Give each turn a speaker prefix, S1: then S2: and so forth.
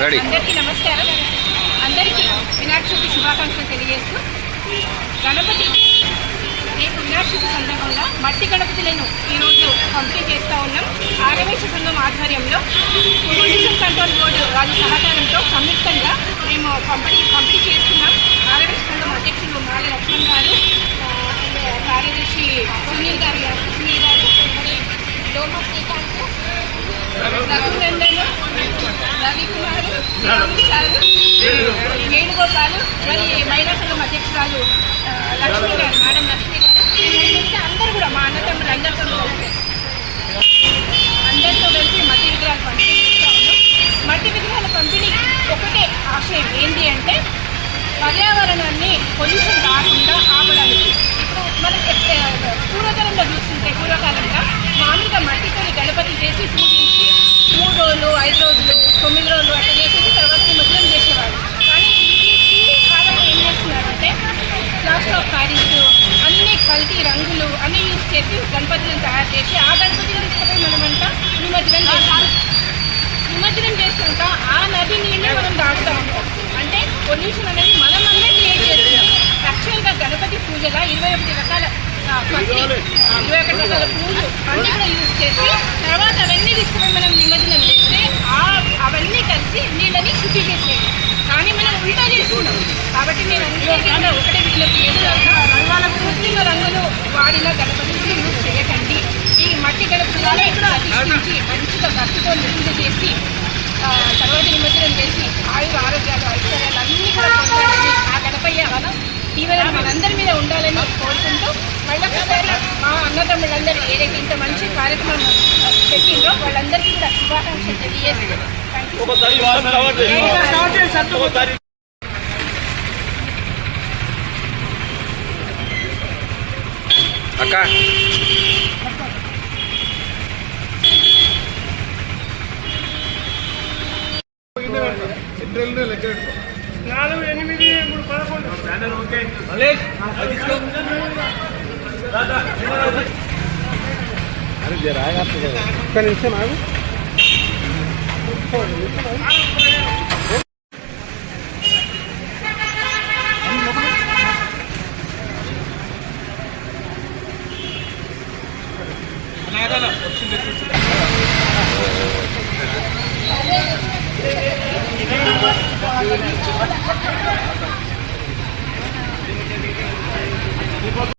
S1: Ready
S2: అందరికీ నమస్కారం. అందరికీ వినాయక చవితి శుభాకాంక్షలు తెలియజేస్తూ గణపతి రేపు వినాయక చవితి సందర్భంగా మట్టి గణపతులను ఈరోజు పంపిణీ చేస్తూ ఉన్నాం. ఆరవేశ సంఘం ఆధ్వర్యంలో పొల్యూషన్ కంట్రోల్ బోర్డు వారి సహకారంతో సంయుక్తంగా మేము పంపిణీ పంపిణీ చేస్తున్నాం. ఆరవేశ సంఘం అధ్యక్షులు మాల లక్ష్మణ్ గారు కార్యదర్శి సునీల్ గారు సునీల్ గారు డోమా శ్రీకాంత్ రఘునందన్ రవికుమార్ వేణుగోపాలు మరి మహిళా సంఘం అధ్యక్షురాలు లక్ష్మి గారు మేడం లక్ష్మి గారు అందరూ కూడా మా అన్నతమ్ములు అందరితో అందరితో కలిసి మట్టి విగ్రహాలు పంపిణీ మట్టి విగ్రహాల పంపిణీ ఒకటే ఆశయం ఏంటి అంటే పర్యావరణాన్ని పొల్యూషన్ కాకుండా ఆపడానికి ఇప్పుడు మనం చేసి గణపతిని తయారు చేసి ఆ గణపతిని తీసుకుపోయి మనమంతా నిమజ్జనం చేస్తాం. నిమజ్జనం చేసినాక ఆ నది నీళ్ళే మనం దాటుతాము అంటే. పొల్యూషన్ అనేది మనం మనమే క్రియేట్ చేస్తున్నాం యాక్చువల్గా గణపతి పూజగా ఇరవై ఒకటి రకాల ఇరవై ఒకటి రకాల పూలు అన్నీ కూడా యూజ్ చేసి తర్వాత అవన్నీ తీసుకుపోయి మనం నిమజ్జనం చేస్తే ఆ అవన్నీ కలిసి నీళ్ళని శుద్ధి చేసేది. కానీ మనం ఉల్టా చేసుకుంటాం. కాబట్టి నేను అందరికీ ఒకటే విజ్ఞప్తి చేస్తాను మట్టి గణపతులనే ప్రతిష్ఠించి మంచిగా భక్తితో పూజ చేసి తర్వాత నిమజ్జనం చేసి ఆయుర ఆరోగ్యాలు ఐశ్వర్యాలు అన్నీ కూడా పొందాలని ఆ గణపయ్య వనం. ఈవెన్ మనందరి మీద ఉండాలని కోరుకుంటూ మళ్ళీ ఒకసారి మా అన్నదమ్ములందరూ ఏదైతే ఇంత మంచి కార్యక్రమం ఆ, పెట్టిండ్రో వాళ్ళందరికీ కూడా శుభాకాంక్షలు తెలియజేస్తున్నాను థ్యాంక్ యూ
S1: అక్క
S3: నాలుగు ఎనిమిది మూడు పదకొండు.
S4: ఒక్క నిమిషం ఆగు.
S3: なるほど。